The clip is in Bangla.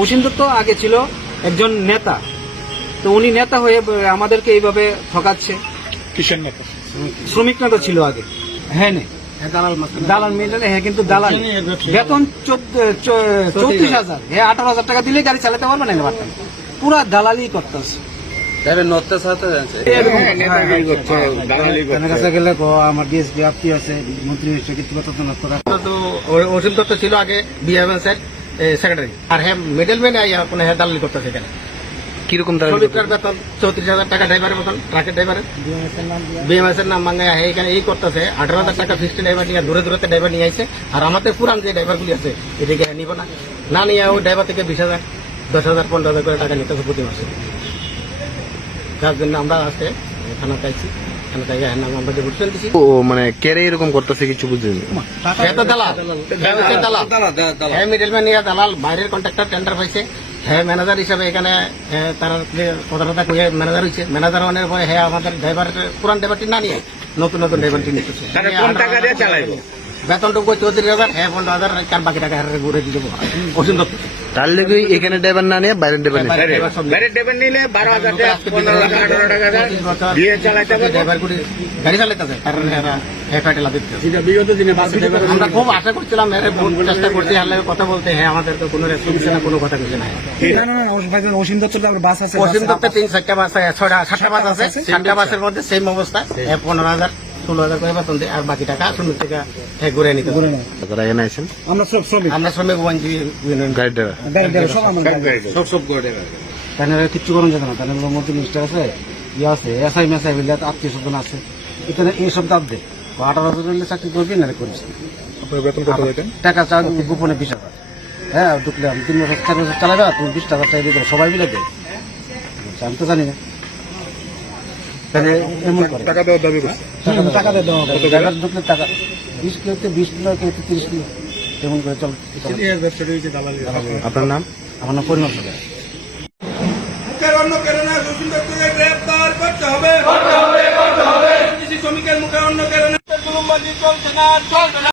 অসীম দত্ত আগে ছিল একজন নেতা, তো উনি নেতা হয়ে আমাদেরকে এইভাবে ঠকাচ্ছে। কিসের নেতা? শ্রমিক নেতা ছিল আগে। হ্যাঁ দালাল মিলে, হ্যাঁ কিন্তু দালাল বেতন 34,000, হ্যাঁ 18,000 টাকা দিলে গাড়ি চালাতে পারবে না, ব্যাপারটা পুরা দালালি করতেছে। আমার ডিএসপি আপনি আছে, মন্ত্রী অসীম দত্ত ছিল আগে বিএমএস এর সেক্রেটারি, আর হ্যাঁ মিডলম্যান হ্যাঁ দালালি করতেছে এখানে। কিরকম শ্রমিকের বেতন 34,000 টাকা, ড্রাইভারের বেতন, ট্রাকের ড্রাইভারের বিএমএস এর নাম ভাঙে এখানে এই করতেছে। 18,000 টাকা ফিক্সড ড্রাইভার নিয়ে দূরে দূরে ড্রাইভার নিয়ে আসছে, আর আমাদের পুরান যে ড্রাইভারগুলি আছে এদিকে নিব না নিয়ে ওই ড্রাইভার থেকে 20,000, 10,000, 15,000 করে টাকা নিতেছে প্রতি মাসে। যার জন্য আমরা আজকে থানা চাইছি, থানা চাই আমরা যে বুঝতে দিচ্ছি। মানে কেড়ে এরকম করতেছে কিছু বুঝলেন? হ্যাঁ মিডলম্যান নিয়ে দালাল, বাইরের কন্ট্রাক্টর টেন্ডার পাইছে, হ্যাঁ ম্যানেজার হিসাবে এখানে তারা কথা কইয়ে ম্যানেজার হয়েছে। ম্যানেজার হওয়ার পরে হ্যাঁ আমাদের ড্রাইভার পুরান ড্রাইভারটি না নিয়ে নতুন ড্রাইভারটি নিতেছে। বেতনটুকু 34,000, হ্যাঁ 15,000, কার বাকি টাকা ঘুরে দিয়ে দেবো অসীম দত্ত। তার লেগে এখানে ড্রাইভার না নিয়ে বাইরের ড্রাইভার নিলে 12,000 টাকা, 15,000, 18,000 টাকা দিয়ে চালাইতে হবে। ড্রাইভার করে গাড়ি চালাইতেছে, কারণ বিগত দিনে আমরা খুব আশা করছিলাম, চেষ্টা করছি কথা বলতে, হ্যাঁ আমাদের তো কোনো রেসপন্স না, কোনো কথা কিছু নাই। অসীম দত্ত বাস আছে, অসীম দত্ত 3-4টা বাস, 6টা বাস আছে, 7টা বাসের মধ্যে সেম অবস্থা, 15,000, 16,000 করে বেতন দেয়, আর বাকি টাকা শ্রমিক থেকে ঘুরে নিতে হবে। আমরা সব শ্রমিক, আমরা শ্রমিক গাড়ি ড্রাইভার সব করে দেবে। তাহলে কিচ্ছু করানো যেত না। তাহলে মন্ত্রী মিনিস্টার আছে, ইয়ে আছে, এসআই মেসাই মিলে আত্মীয় স্বজন আছে, এখানে এইসব দাব দেয়। 18,000 চাকরি করবি না করছি, বেতন কত দিতেন? টাকা চা গোপনে 20,000, হ্যাঁ ঢুকলে আমি 3 বছর 4 বছর চালাবে, তুমি 20,000 টাকা দিয়ে দেবে, সবাই মিলে দেয়। আমি তো জানি না, এমন করে টাকা দেওয়ার দাবি করছে। টাকা দিয়ে দেওয়া হবে, ড্রাইভার ঢুকলে টাকা 20 কিলো, 20 কিলো, 30 কিলো, এমন করে চল। আপনার নাম? আমার নাম পরিমাণ সরকার। মুখের অন্য কারণে অসীম দত্তকে গ্রেফতার করতে হবে। শ্রমিকের মুখে অন্য কারণে চলছে না।